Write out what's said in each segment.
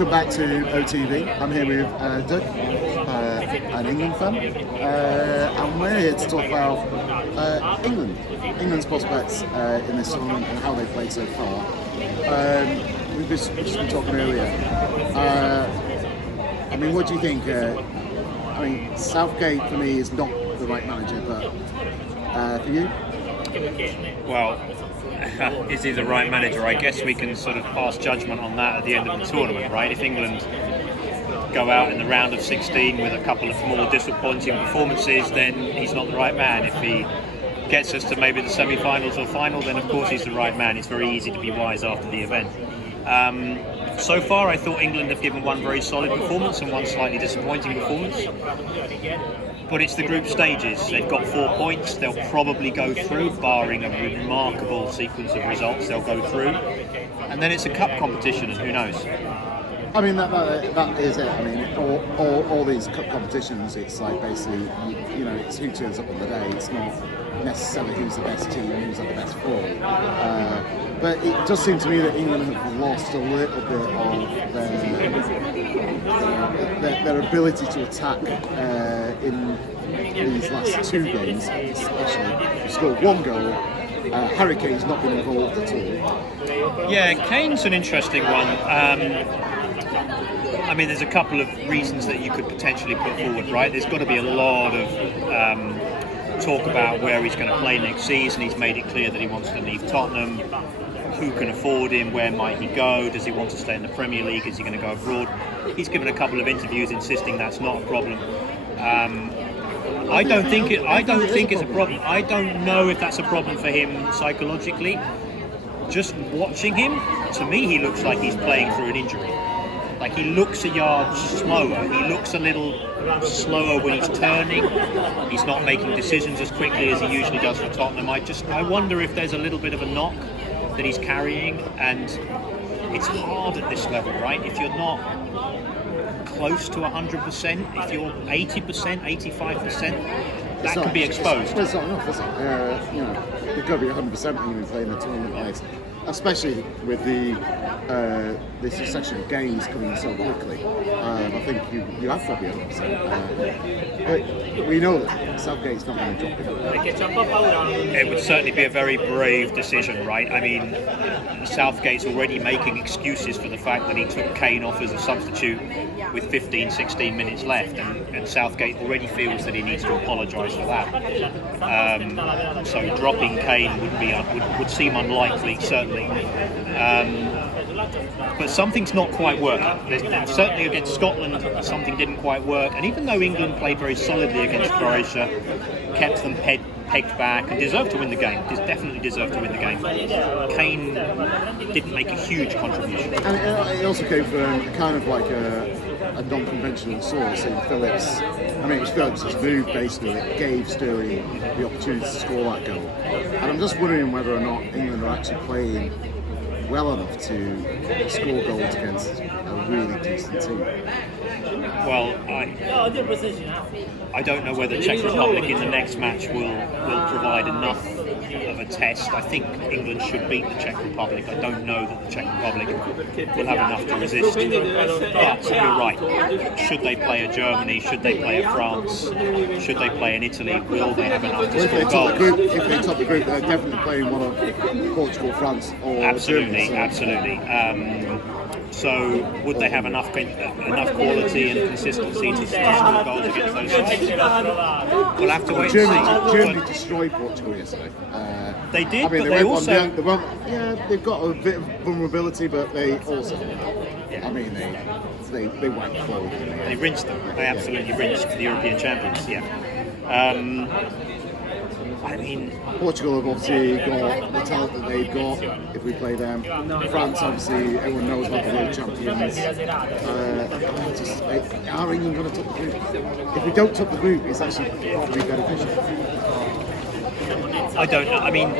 welcome back to OTV. I'm here with Doug, an England fan, and we're here to talk about England's prospects in this tournament and how they've played so far. We've just been talking earlier. I mean, what do you think? I mean, Southgate for me is not the right manager, but for you? Well, is he the right manager? I guess we can sort of pass judgment on that at the end of the tournament, right? If England go out in the round of 16 with a couple of more disappointing performances, then he's not the right man. If he gets us to maybe the semi-finals or final, then of course he's the right man. It's very easy to be wise after the event. So far, I thought England have given one very solid performance and one slightly disappointing performance. But it's the group stages. They've got 4 points. They'll probably go through, barring a remarkable sequence of results. They'll go through, and then it's a cup competition, and who knows? I mean, that is it. I mean, all these cup competitions, it's like basically, you know, it's who turns up on the day. It's not necessarily who's the best team, who's at the best form. But it does seem to me that England have lost a little bit of their ability to attack in these last two games, especially. They scored one goal. Harry Kane's not been involved at all. Yeah, Kane's an interesting one. I mean, there's a couple of reasons that you could potentially put forward, right? There's got to be a lot of talk about where he's going to play next season. He's made it clear that he wants to leave Tottenham. Who can afford him? Where might he go? Does he want to stay in the Premier League? Is he going to go abroad? He's given a couple of interviews insisting that's not a problem. I don't think it's a problem. I don't know if that's a problem for him psychologically. Just watching him, to me, he looks like he's playing through an injury. Like, he looks a yard slower. He looks a little slower when he's turning. He's not making decisions as quickly as he usually does for Tottenham. I wonder if there's a little bit of a knock that he's carrying, and it's hard at this level, right? If you're not close to 100%, if you're 80%, 85%, that can be exposed. It's not enough, is it? You know, you've got to be 100% when you're playing a tournament like this, especially with the succession of games coming so quickly. I think you have to be 100%. But we know that Southgate's not going to drop it. It would certainly be a very brave decision, right? I mean, Southgate's already making excuses for the fact that he took Kane off as a substitute with 15, 16 minutes left, and Southgate already feels that he needs to apologise for that. So dropping Kane would seem unlikely, certainly. But something's not quite working. Certainly against Scotland, something didn't quite work. And even though England played very solidly against Croatia, kept them pegged back and deserved to win the game, definitely deserved to win the game, Kane didn't make a huge contribution. And it also came from kind of like a non-conventional source in Phillips. I mean, it was Phillips' move basically that gave Sterling the opportunity to score that goal. And I'm just wondering whether or not England are actually playing well enough to score goals against a really decent team. Well, I don't know whether Czech Republic in the next match will provide enough of a test. I think England should beat the Czech Republic. I don't know that the Czech Republic will have enough to resist. But you're right. Should they play a Germany? Should they play a France? Should they play an Italy? Will they have enough to score goals? If they top the group, they're definitely playing one of Portugal, France, or absolutely, Germany, absolutely. So would they have enough quality and consistency to score goals against those sides? We'll have to wait and see. Germany destroyed Portugal yesterday. They did, I mean, but they also... they've got a bit of vulnerability, but they also... I mean, they went forward. They rinsed them. They absolutely rinsed the European champions, yeah. I mean, Portugal have obviously got the talent that they've got if we play them. France, obviously, everyone knows about the world champions. Are England going to top the group? If we don't top the group, it's actually probably beneficial. I don't know. I mean,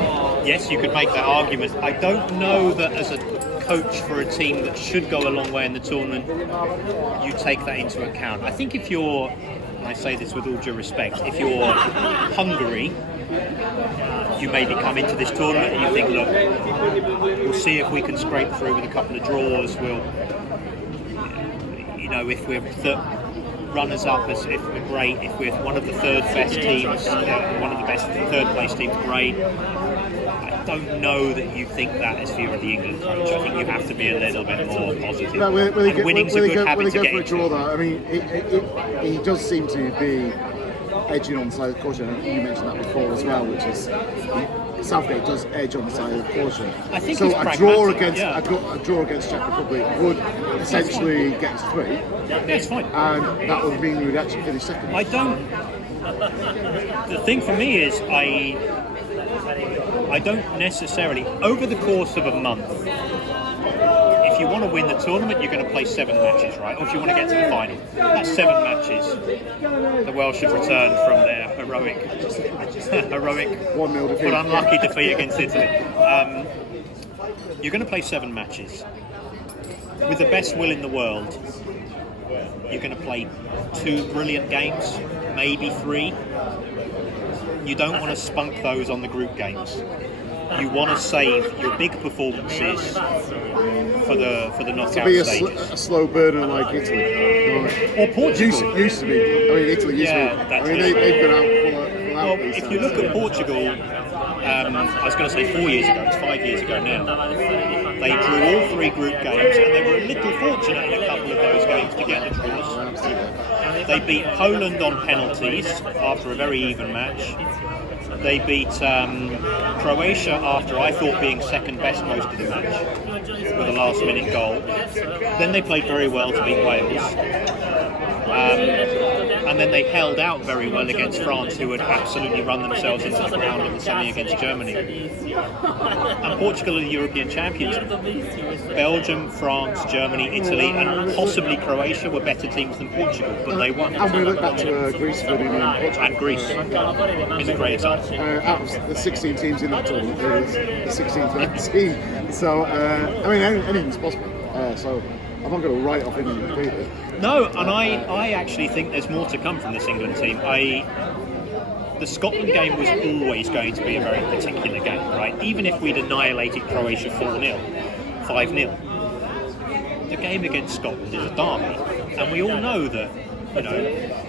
yes, you could make that argument. I don't know that as a coach for a team that should go a long way in the tournament, you take that into account. I think if you're, and I say this with all due respect, if you're Hungary, you maybe come into this tournament and you think, look, we'll see if we can scrape through with a couple of draws. if we're runners up, as if we're great, if we're one of the third best teams, one of the best third place teams, great. I don't know that you think that as if you're the England coach. I think you have to be a little bit more positive. No, and winning's a good habit to get for a into. draw, though, I mean, he does seem to be edging on the side of caution. You mentioned that before as well, which is Southgate does edge on the side of caution. I think so. he's A draw pragmatic, a draw against Czech Republic would essentially get us through. Yeah, it's fine. And that would mean we would actually finish second. I don't. The thing for me is I don't necessarily, over the course of a month, if you want to win the tournament, you're going to play 7 matches, right? Or if you want to get to the final, that's 7 matches. The Welsh have returned from their heroic 1-0 defeat, but unlucky defeat against Italy. You're going to play 7 matches. With the best will in the world, you're going to play 2 brilliant games, maybe 3. You don't want to spunk those on the group games. You want to save your big performances for the knockout stages. A slow burner like Italy. Or Portugal. Used to be. I mean, Italy used to be. I mean, they've been out full out. Well, if you look at Portugal, I was going to say 4 years ago, it's 5 years ago now, they drew all 3 group games and they were a little fortunate in a couple of those games to get the draws. They beat Poland on penalties after a very even match. They beat Croatia after I thought being second best most of the match with a last minute goal. Then they played very well to beat Wales. And then they held out very well against France, who had absolutely run themselves into the ground in the semi against Germany. And Portugal are the European champions. Belgium, France, Germany, Italy, and possibly Croatia were better teams than Portugal, but they won. And we look back to Greece for and Greece is a great example. Out of the 16 teams in that tournament, it was the 16th best team. So, I mean, anything's possible. So, I'm not going to write off England completely. No, and I actually think there's more to come from this England team. The Scotland game was always going to be a very particular game, right? Even if we'd annihilated Croatia 4-0, 5-0, the game against Scotland is a derby, and we all know that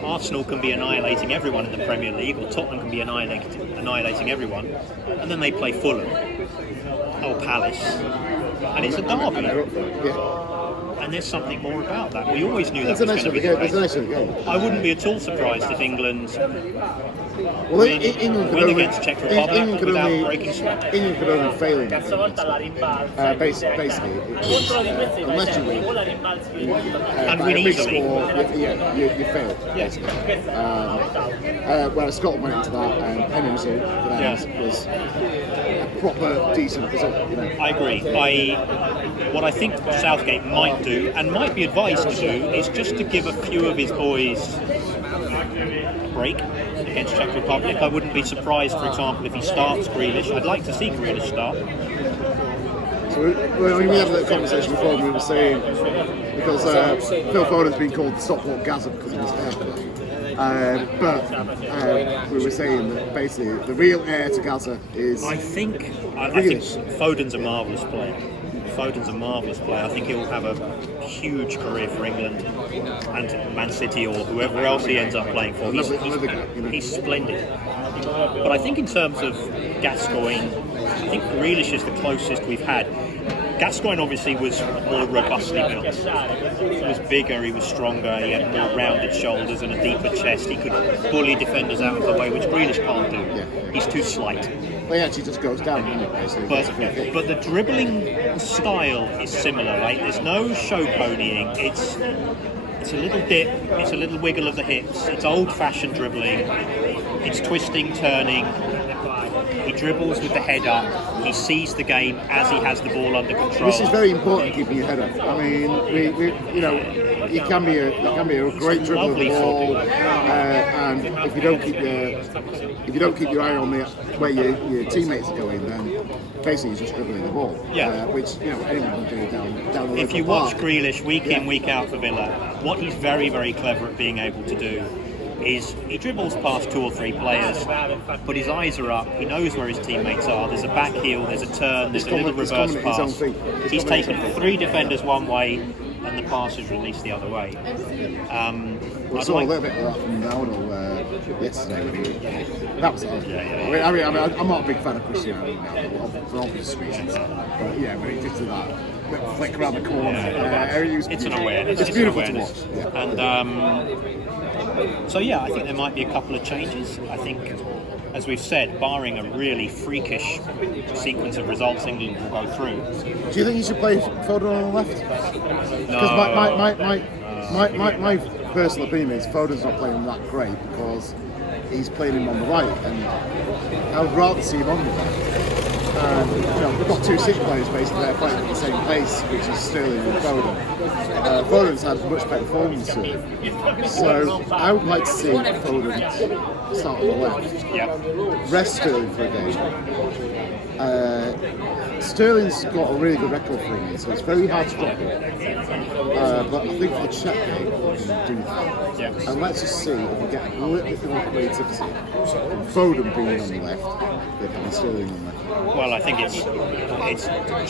Arsenal can be annihilating everyone in the Premier League, or Tottenham can be annihilating everyone, and then they play Fulham or Palace, and it's a derby. And there's something more about that. We always knew that was going to be the case. I wouldn't be at all surprised if England win against Czech Republic without breaking sweat. England could only fail in that. Basically, unless you win. And win easily. You fail. Yes. Whereas Scotland went into that and penny result for them was a proper, decent result. I agree. What I think Southgate might do, and might be advised to do, is just to give a few of his boys a break against Czech Republic. I wouldn't be surprised, for example, if he starts Grealish. I'd like to see Grealish start. So we had a little conversation before, and we were saying, because Phil Foden's been called the Stockport Gaza because of his hair. But we were saying that basically the real heir to Gaza is... I think Foden's a marvellous player. I think he'll have a huge career for England and Man City or whoever else he ends up playing for. He's splendid. But I think in terms of Gascoigne, I think Grealish is the closest we've had. Gascoigne obviously was more robustly built. He was bigger, he was stronger, he had more rounded shoulders and a deeper chest. He could bully defenders out of the way, which Grealish can't do. Yeah. He's too slight. Well, he actually just goes down, doesn't he? But the dribbling style is similar, right? There's no show ponying. It's a little dip, it's a little wiggle of the hips, it's old-fashioned dribbling, it's twisting, turning. He dribbles with the head up. He sees the game as he has the ball under control. This is very important, keeping your head up. I mean, he can be a great dribbler of the ball, and if you don't keep your eye on where your teammates are going, then basically he's just dribbling the ball. Yeah. Which anyone can do down the. If you watch Grealish week in, week out for Villa, what he's very, very clever at being able to do is he dribbles past 2 or 3 players, but his eyes are up, he knows where his teammates are, there's a back heel, there's a turn, there's a little reverse pass. He's taken 3 defenders one way, and the pass is released the other way. We saw a little bit of that from Ronaldo yesterday. When that was odd. Yeah. I mean, I'm not a big fan of Cristiano Ronaldo for obvious reasons. But yeah, when he did to that little flick around the corner, it's an awareness. It's beautiful to watch. Yeah. And so yeah, I think there might be a couple of changes. I think, as we've said, barring a really freakish sequence of results England will go through. Do you think you should play Foden on the left? Because my personal opinion is Foden's not playing that great because he's playing him on the right, and I would rather see him on the left. We've got two City players basically there playing at the same pace, which is Sterling and Foden. Foden's had much better form than Sterling, so I would like to see Foden start on the left. Rest Sterling for a game. Sterling's got a really good record for England, so it's very hard to drop him. But I think for the Czech game, we can do that. And let's just see if we get a little bit more creativity from Foden being on the left than Sterling on the left. Well, I think it's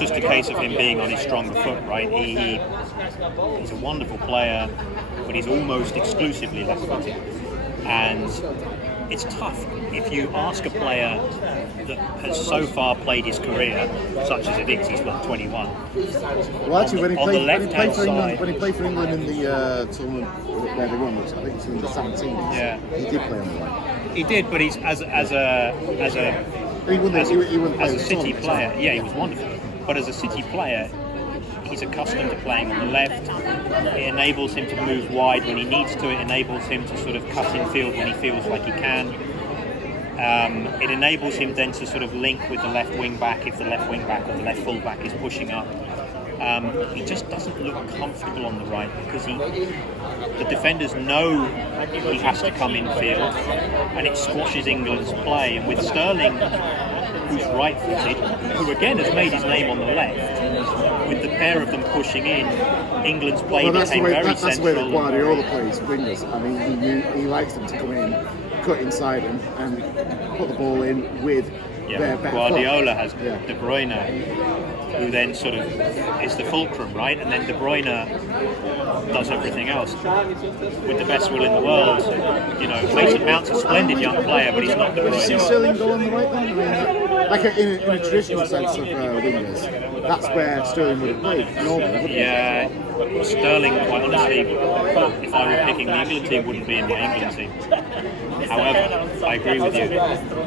just a case of him being on his stronger foot, right? He's a wonderful player, but he's almost exclusively left-footed, and it's tough if you ask a player that has so far played his career, such as it is, he's not 21. Well, actually, when he played for England in the tournament where they won, which I think was in the 17, he did play on the right. He did, but he's as a City player, he was wonderful. But as a City player, he's accustomed to playing on the left. It enables him to move wide when he needs to. It enables him to sort of cut in field when he feels like he can. It enables him then to sort of link with the left wing back if the left wing back or the left full back is pushing up. He just doesn't look comfortable on the right because the defenders know he has to come in field, and it squashes England's play. And with Sterling, who's right-footed, who again has made his name on the left, with the pair of them pushing in, England's play became very central. That's the way that Guardiola plays wingers. I mean, he likes them to come in, cut inside and put the ball in with their back Guardiola has Yeah. De Bruyne, who then sort of is the fulcrum, right? And then De Bruyne does everything else with the best will in the world. You know, Mason Mount's a splendid young player, but he's not De Did you see Bruyne. Sterling go on the right then? I mean, like in a traditional sense of wingers, that's where Sterling would have played normally, wouldn't Yeah, Sterling, quite honestly, if I were picking the England team, wouldn't be in my England team. However, I agree with you.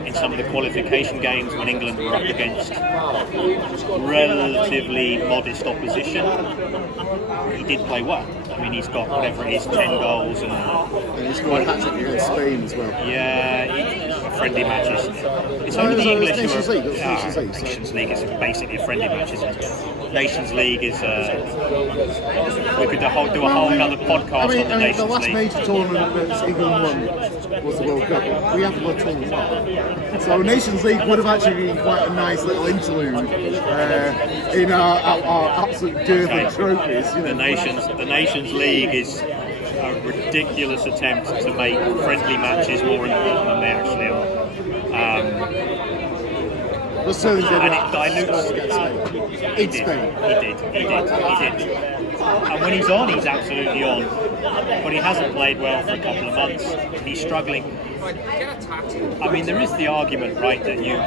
In some of the qualification games when England were up against relatively modest opposition, he did play well. I mean, he's got whatever it is, 10 goals and he scored a hat-trick against Spain as well. Friendly matches. It's only the English Nations League. Nations League is basically a friendly match, isn't it? Nations League is. We could do a whole other podcast on the Nations the last League. major tournament that England won was the World Cup. We haven't won at all. So Nations League would have actually been quite a nice little interlude in our absolute dearth of trophies. You know. The Nations League is a ridiculous attempt to make friendly matches more important than they actually are. But Sterling did And that. it dilutes. In Spain. He did. And when he's on, he's absolutely on. But he hasn't played well for a couple of months. He's struggling. I mean, there is the argument, right, that you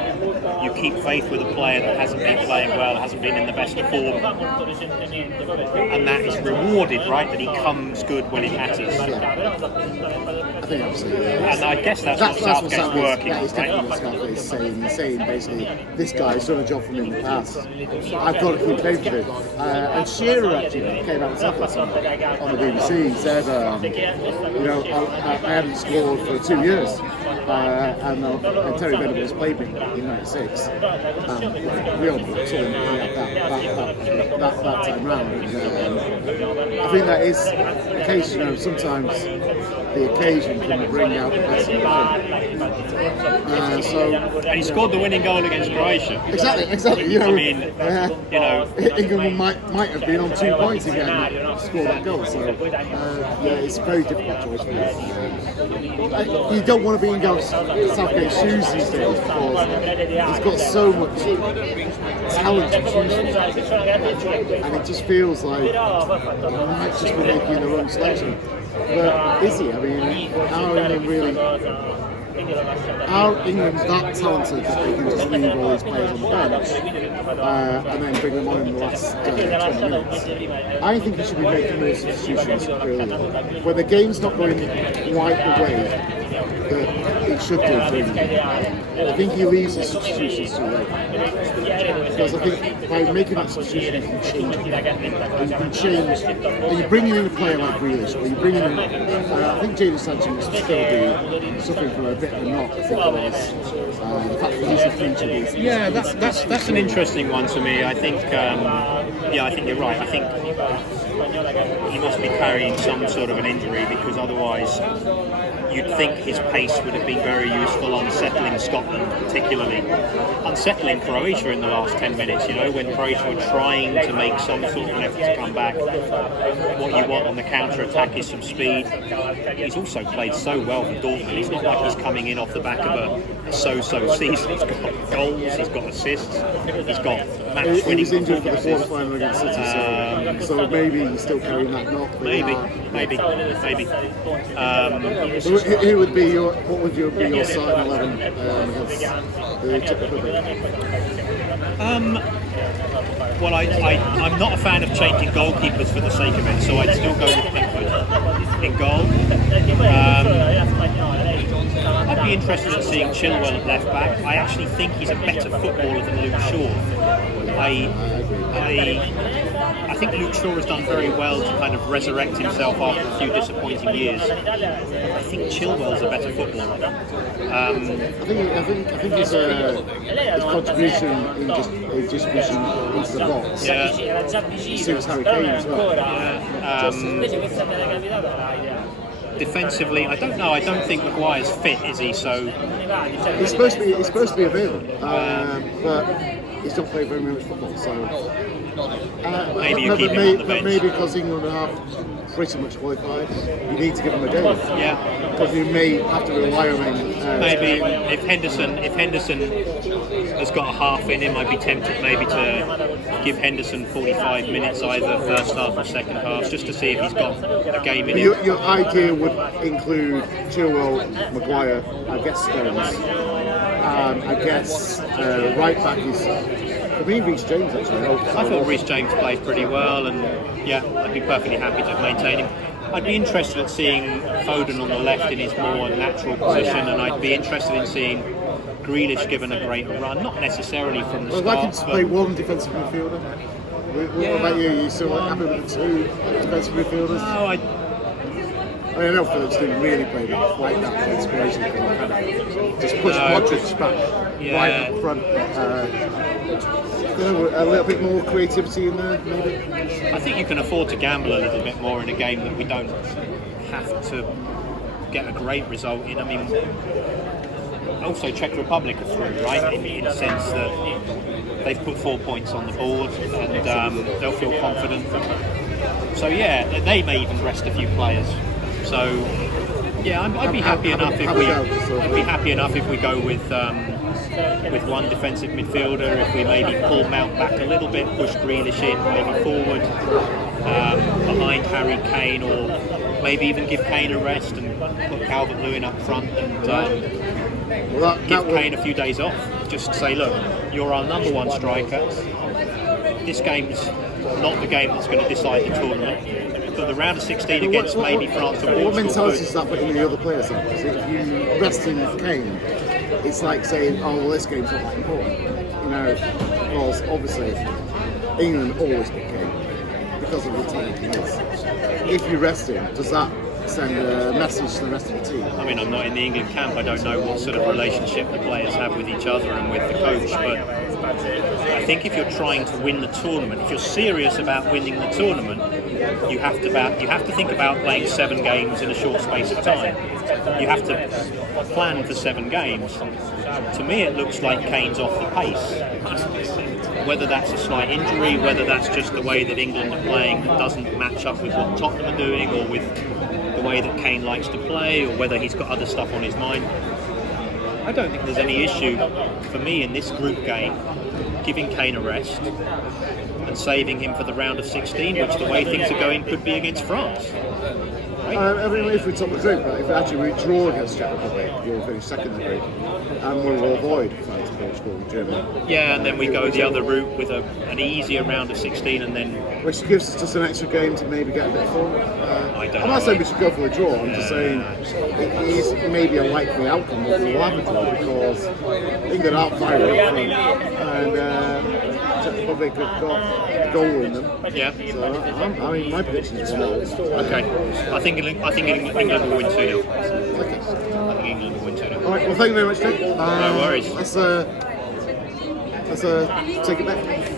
keep faith with a player that hasn't been playing well, hasn't been in the best of form, and that is rewarded, right, that he comes good when it matters. I think absolutely. Yeah. And I guess that's what Southgate's working on, That is definitely what Southgate's saying basically, this guy's done a job for me in the past. I've got to keep faith with him. And Shearer actually came out with Southgate on the BBC. He said, I hadn't scored for 2 years. And Terry Venables played me in '96. We all saw him that time round. And, I think that is the case. Sometimes the occasion can bring out the best in the So and he scored the winning goal against Croatia. Exactly. You know, I mean, you know, England might have been on 2 points if he hadn't scored that goal. So yeah, it's a very difficult choice for him. You don't want to be in Southgate's shoes these days because he's got so much talent to choose from, and it just feels like he might just be making the wrong selection. But is he? I mean, are England that talented that they can just leave all these players on the bench and then bring them on in the last 20 minutes? I think he should be making more substitutions earlier. When the game's not going quite the way that it should do for England, I think he leaves the substitutions too late. Because I think by making that substitution, you can change it. You can change. When you bring in a player like Grealish, or you bring in, I think Jadon Sancho must still be suffering from a bit of a knock. I think it was the fact that he's a feature. Yeah, that's an interesting one to me. I think, I think you're right. I think he must be carrying some sort of an injury because otherwise you'd think his pace would have been very useful unsettling Scotland, particularly unsettling Croatia in the last 10 minutes, you know, when Croatia were trying to make some sort of an effort to come back. What you want on the counter-attack is some speed. He's also played so well for Dortmund. It's not like he's coming in off the back of a so-so season. He's got goals, he's got assists, he's got match-winning. He was injured for the quarter-final against City, so maybe he's still carrying that knock. Maybe. So who would be your? What would be your starting 11 against the Czech Republic? Well, I'm not a fan of changing goalkeepers for the sake of it, so I'd still go with Pickford in goal. I'd be interested in seeing Chilwell at left back. I actually think he's a better footballer than Luke Shaw. I think Luke Shaw has done very well to kind of resurrect himself after a few disappointing years. I think Chilwell's a better footballer. I think his contribution in distribution into the box suits Harry Kane as well. Defensively, I don't know. I don't think Maguire's fit, is he? So he's supposed to be available, but he's not playing very much football. So maybe you keep him on the bench. Maybe because England are pretty much qualified, you need to give him a day. Yeah. Because you may have to rely on him. Maybe if Henderson has got a half in him, I'd be tempted maybe to give Henderson 45 minutes either first half or second half, just to see if he's got a game in him. Your idea would include Chilwell, Maguire, I guess Stones. I guess right back is for me Reece James actually. I thought Reece James played pretty well, and yeah, I'd be perfectly happy to maintain him. I'd be interested in seeing Foden on the left in his more natural position, and I'd be interested in seeing Grealish given a greater run, not necessarily from the start. I'd like him to play one defensive midfielder. What about you? You still happy with the two defensive midfielders? No, I know Phillips didn't really play that like that for inspiration. Just push Modric back right up front. A little bit more creativity in there, maybe. I think you can afford to gamble a little bit more in a game that we don't have to get a great result in. I mean, also Czech Republic are through, right? In the sense that they've put 4 points on the board and they'll feel confident. So yeah, they may even rest a few players. So yeah, I'd be happy enough if we go with one defensive midfielder. If we maybe pull Mount back a little bit, push Grealish in, maybe forward behind Harry Kane, or maybe even give Kane a rest and put Calvert-Lewin up front and give Kane a few days off. Just say, look, you're our number one striker. This game's not the game that's going to decide the tournament. But the round of 16 against maybe France and Portugal. What mentality is that putting in the other players then? Because if you rest in Kane, it's like saying, oh, well, this game's not that important. You know, because obviously England always pick Kane because of the talent he is. If you rest him, does that send a message to the rest of the team? I mean, I'm not in the England camp. I don't know what sort of relationship the players have with each other and with the coach, but I think if you're trying to win the tournament, if you're serious about winning the tournament, you have to think about playing 7 games in a short space of time. You have to plan for 7 games. To me, it looks like Kane's off the pace. Whether that's a slight injury, whether that's just the way that England are playing that doesn't match up with what Tottenham are doing, or with the way that Kane likes to play, or whether he's got other stuff on his mind. I don't think there's any issue for me in this group game giving Kane a rest and saving him for the round of 16, which the way things are going could be against France. Right? I mean, if we top the group, if actually we draw against Czech Republic, we'll finish second in the group, and we'll avoid France, Portugal, and Germany. Yeah, and then we go the other route with an easier round of 16, and then which gives us just an extra game to maybe get a bit forward. I'm not saying we should go for a draw. I'm just saying it is maybe a likely outcome that we'll have a draw because England aren't firing up front, and Czech Republic have got a goal in them. Yeah. So I mean, my prediction is 1-0. Okay. I think England will win 2-0. Okay. I think England will win 2-0. All right. Well, thank you very much, Nick. No worries. Let's take it back.